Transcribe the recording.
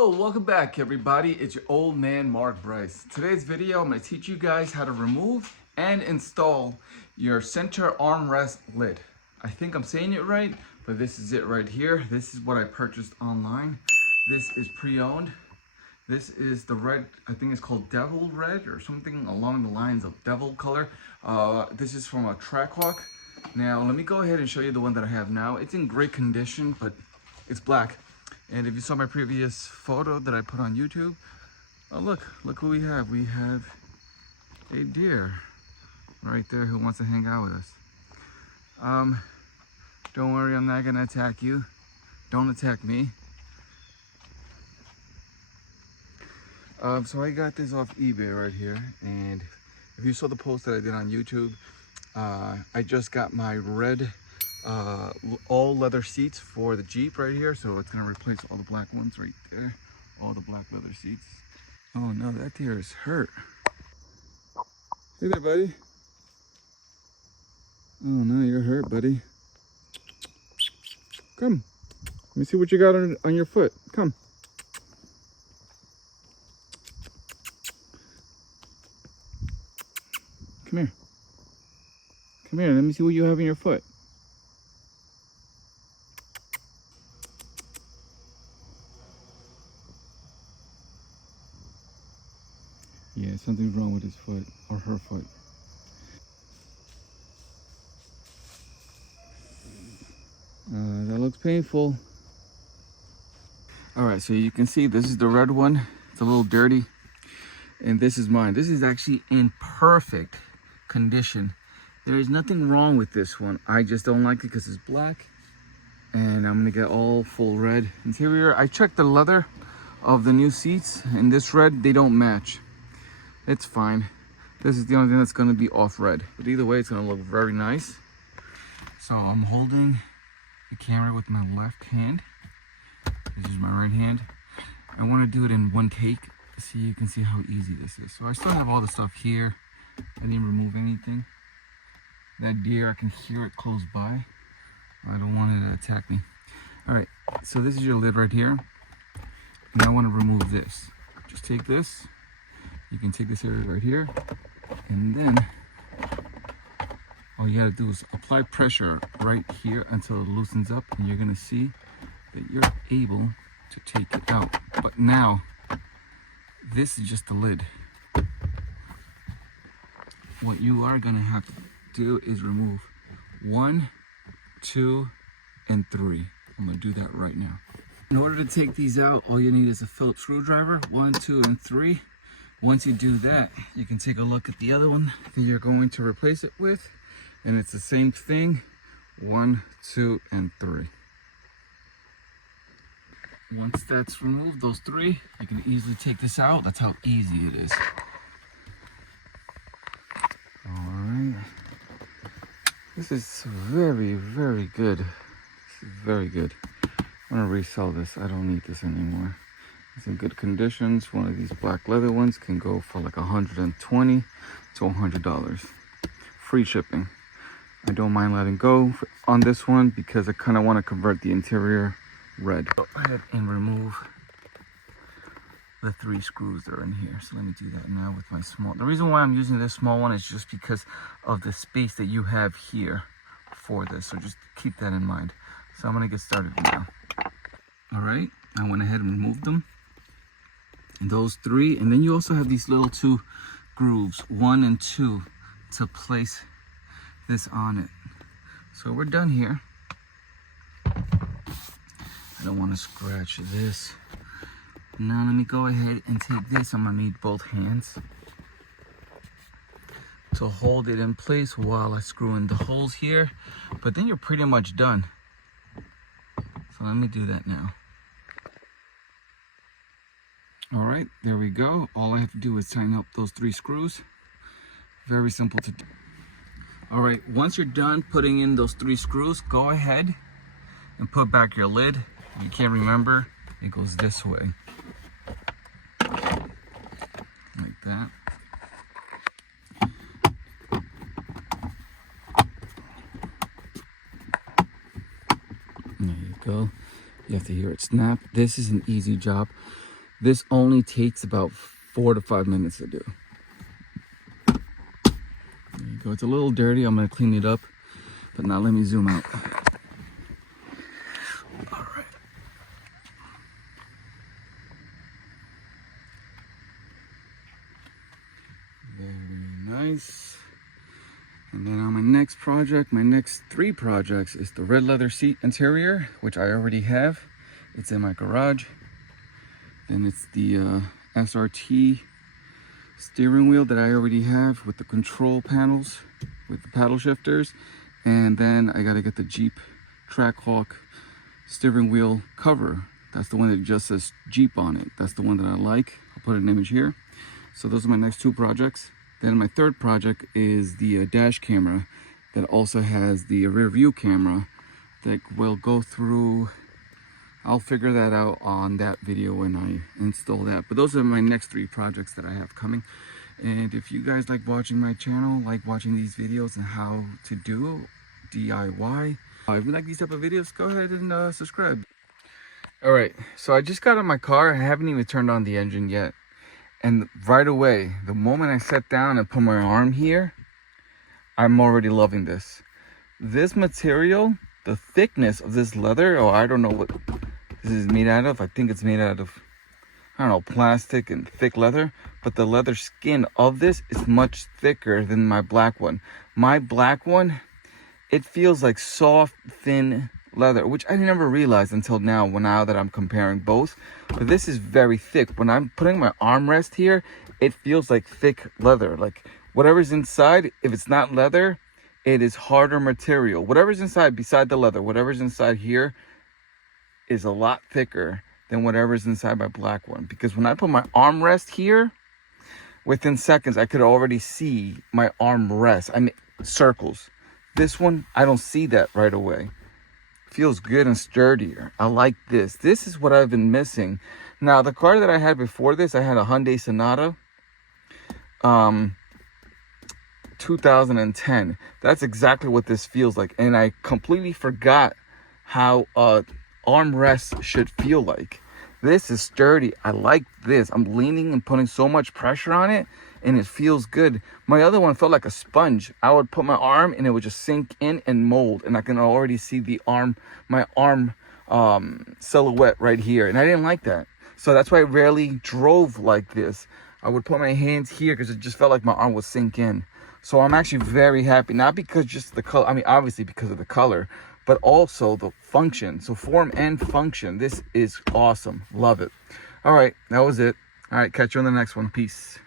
Hello, welcome back everybody. It's your old man Mark Bryce. Today's video I'm going to teach you guys how to remove and install your center armrest lid. I think I'm saying it right, but this is it right here. This is what I purchased online. This is pre-owned. This is the red, I think it's called Devil Red or something along the lines of Devil color. This is from a Trackhawk. Now let me go ahead and show you the one that I have now. It's in great condition, but it's black. And if you saw my previous photo that I put on YouTube, oh look who we have. We have a deer right there who wants to hang out with us. Don't worry, I'm not gonna attack you. Don't attack me. So I got this off eBay right here, and if you saw the post that I did on YouTube, I just got my red all leather seats for the Jeep right here, so it's gonna replace all the black ones right there, all the black leather seats. Oh no, that deer is hurt. Hey there, buddy. Oh no, you're hurt, buddy. Come, let me see what you got on your foot. Come. Come here. Come here, let me see what you have in your foot. Yeah, something's wrong with his foot, or her foot. That looks painful. Alright, so you can see this is the red one. It's a little dirty. And this is mine. This is actually in perfect condition. There is nothing wrong with this one. I just don't like it because it's black. And I'm gonna get all full red interior. I checked the leather of the new seats, and this red, they don't match. It's fine. This is the only thing that's going to be off red. But either way, it's going to look very nice. So I'm holding the camera with my left hand. This is my right hand. I want to do it in one take so you can see how easy this is. So I still have all the stuff here. I didn't remove anything. That deer, I can hear it close by. I don't want it to attack me. Alright, so this is your lid right here. And I want to remove this. Just take this. You can take this area right here, and then all you gotta do is apply pressure right here until it loosens up, and you're gonna see that you're able to take it out. But now, this is just the lid. What you are gonna have to do is remove 1, 2, and 3. I'm gonna do that right now. In order to take these out, all you need is a Phillips screwdriver, 1, 2, and 3. Once you do that, you can take a look at the other one that you're going to replace it with, and it's the same thing, 1, 2, and 3. Once that's removed, those 3, you can easily take this out. That's how easy it is. All right. This is very, very good. This is very good. I'm gonna resell this. I don't need this anymore. It's in good conditions. One of these black leather ones can go for like $120 to $100. Free shipping. I don't mind letting go on this one because I kind of want to convert the interior red. Go ahead and remove the 3 screws that are in here. So let me do that now with my small. The reason why I'm using this small one is just because of the space that you have here for this. So just keep that in mind. So I'm going to get started now. All right, I went ahead and removed them. And those 3, and then you also have these little 2 grooves, 1 and 2, to place this on it. So we're done here. I don't want to scratch this. Now let me go ahead and take this. I'm gonna need both hands to hold it in place while I screw in the holes here. But then you're pretty much done. So let me do that now. All right, there we go. All I have to do is tighten up those 3 screws. Very simple to do. All right, once you're done putting in those 3 screws, go ahead and put back your lid. If you can't remember, it goes this way. Like that. There you go. You have to hear it snap. This is an easy job. This only takes about 4 to 5 minutes to do. There you go. It's a little dirty. I'm going to clean it up. But now let me zoom out. All right. Very nice. And then on my next project, my next 3 projects is the red leather seat interior, which I already have. It's in my garage. Then it's the SRT steering wheel that I already have with the control panels, with the paddle shifters. And then I gotta get the Jeep Trackhawk steering wheel cover. That's the one that just says Jeep on it. That's the one that I like. I'll put an image here. So those are my next 2 projects. Then my 3rd project is the dash camera that also has the rear view camera that will go through. I'll figure that out on that video when I install that. But those are my next 3 projects that I have coming. And if you guys like watching my channel, like watching these videos and how to do DIY, if you like these type of videos, go ahead and subscribe. All right, so I just got in my car. I haven't even turned on the engine yet. And right away, the moment I sat down and put my arm here, I'm already loving this. This material, the thickness of this leather, I don't know what this is made out of. I think it's made out of, I don't know, plastic and thick leather. But the leather skin of this is much thicker than my black one. My black one, it feels like soft, thin leather, which I never realized until now that I'm comparing both. But this is very thick. When I'm putting my armrest here, it feels like thick leather. Like whatever's inside, if it's not leather, it is harder material. Whatever's inside beside the leather, whatever's inside here is a lot thicker than whatever's inside my black one. Because when I put my armrest here, within seconds, I could already see my armrest. I mean, circles. This one, I don't see that right away. Feels good and sturdier. I like this. This is what I've been missing. Now, the car that I had before this, I had a Hyundai Sonata. 2010. That's exactly what this feels like. And I completely forgot how armrest should feel like. This is sturdy. I like this. I'm leaning and putting so much pressure on it, and it feels good. My other one felt like a sponge. I would put my arm and it would just sink in and mold, and I can already see the my arm silhouette right here, and I didn't like that. So that's why I rarely drove like this. I would put my hands here because it just felt like my arm would sink in. So I'm actually very happy, not because just the color, I mean obviously because of the color, but also the function. So form and function. This is awesome. Love it. All right, that was it. All right, catch you on the next one. Peace.